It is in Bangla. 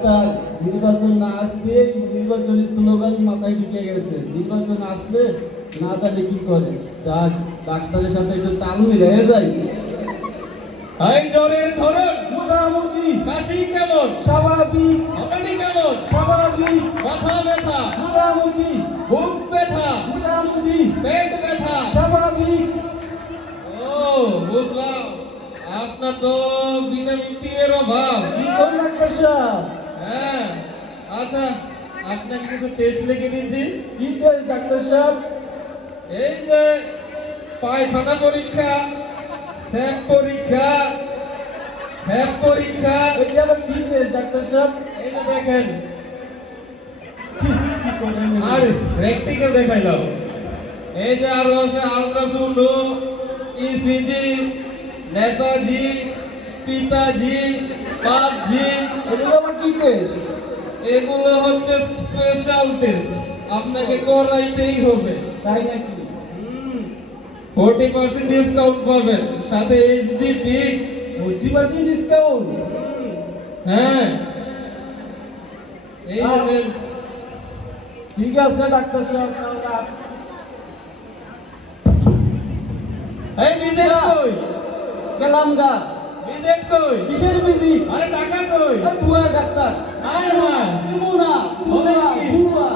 ডাক্তার, নির্বাচন না আসতেই নির্বাচনী স্লোগান মাথায় ঢুকে গেছে। নির্বাচন আসলে না জানি কি করে। যাক, ডাক্তারের সাথে একটু তাল মিলিয়ে যায়। এই জ্বরের ধরন মোটামুটি কাশি কেমন, স্বাভাবিক, হাঁপানি কেমন, স্বাভাবিক, মাথা ব্যথা, মোটামুটি বুক ব্যথা, মোটামুটি পেট ব্যথা। স্বাভাবিক। ও বুঝলাম, আপনার তো ভিটামিন টি এর অভাব। কি কোন ডাক্তার সাহেব? হ্যাঁ, আচ্ছা, আপনাকে কিছু টেস্ট লিখে দিচ্ছি। কি টেস্ট ডাক্তার সাহেব? এই যে পায়খানা পরীক্ষা, স্যাপ পরীক্ষা, স্যাপ পরীক্ষা। এটা আবার কি টেস্ট ডাক্তার সাহেব? এই যে দেখেন, ছি, কি করেন? আর প্র্যাকটিক্যাল দেখাইলাম। এই যে আরো আছে আল্ট্রাসাউন্ড, ইসিজি, নেতাজি, পিতাজি, বাপজি। এগুলো আবার কি টেস্ট? এগুলো হচ্ছে স্পেশাল টেস্ট, আপনাকে করাইতেই হবে। তাই নাকি? 40% ডিসকাউন্ট পাবেন, সাথে এইচডি পিক। 40% ডিসকাউন্ট? হ্যাঁ, এই যে দেন। ঠিক আছে ডাক্তার সাহেব, তাহলে এই ভিজিট কই, গেলাম গা। ভিজিট কই, কিসের বিজি? আরে টাকা কই। বুয়া ডাক্তার। আয় হায়, বুয়া, বুয়া, বুয়া।